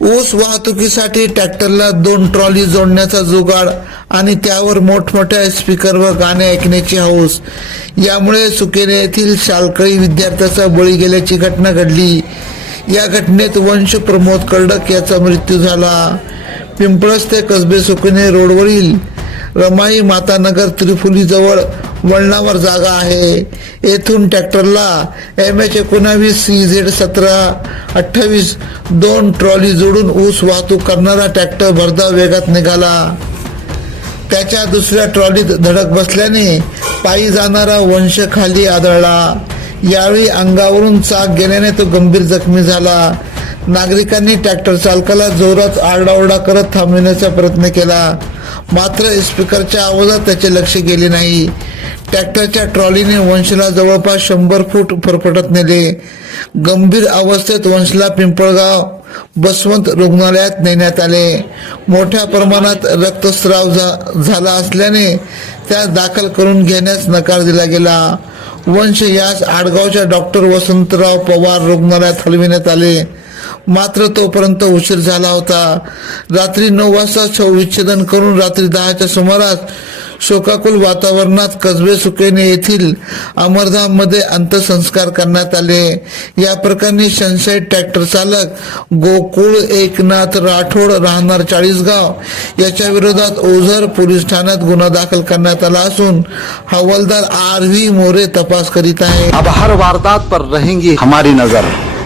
ऊस वाहतुकीसाठी ट्रॅक्टरला दोन ट्रॉली जोडण्याचा जुगाड आणि त्यावर मोठमोठ्या स्पीकरवर गाणे ऐकण्याची हौस. यामुळे सुकेने येथील शालकळी विद्यार्थ्याचा बळी गेल्याची घटना घडली. या घटनेत वंश प्रमोद कर्डक याचा मृत्यू झाला. पिंपळस ते कसबे सुकेने रोडवरील रमाई मातानगर त्रिफुलीजवळ वळणावर जागा आहे. येथून ट्रॅक्टरला एम एच एकोणावीस सी झेड सतरा अठ्ठावीस दोन ट्रॉली जोडून ऊस वाहतूक करणारा ट्रॅक्टर भरधाव वेगात निघाला. त्याच्या दुसऱ्या ट्रॉलीत धडक बसल्याने पायी जाणारा वंश खाली आदळला. यावेळी अंगावरून चाक गेल्याने तो गंभीर जखमी झाला. नागरिकांनी ट्रॅक्टर चालकाला जोरात आरडाओरडा करत थांबविण्याचा प्रयत्न केला. मात्र स्पीकरच्या आवाजात त्याचे लक्ष गेले नाही. ट्रॅक्टरच्या ट्रॉलीने वंशला जवळपास शंभर फूट फरफटत नेले. गंभीर अवस्थेत वंशला पिंपळगाव बसवंत रुग्णालयात नेण्यात आले. मोठ्या प्रमाणात रक्तस्राव झा- झाला असल्याने त्या दाखल करून घेण्यास नकार दिला गेला. वंश यास आडगावच्या डॉक्टर वसंतराव पवार रुग्णालयात हलविण्यात आले. मात्र तोपर्यंत उशीर झाला होता. रात्री नऊ वाजता शवविच्छेदन करून रात्री दहाच्या सुमारास शोकाकुल वातावरणात कसबे सुकेने येथील अमरधाममध्ये अंत्यसंस्कार करण्यात आले. या प्रकरणी संशयित ट्रॅक्टर चालक गोकुळ एकनाथ राठोड राहणार चाळीसगाव. याच्या विरोधात ओझर पोलीस ठाण्यात गुन्हा दाखल करण्यात आला असून हवालदार आर व्ही मोरे तपास करीत आहे अब हर वारदात पर रहेंगी हमारी नजर।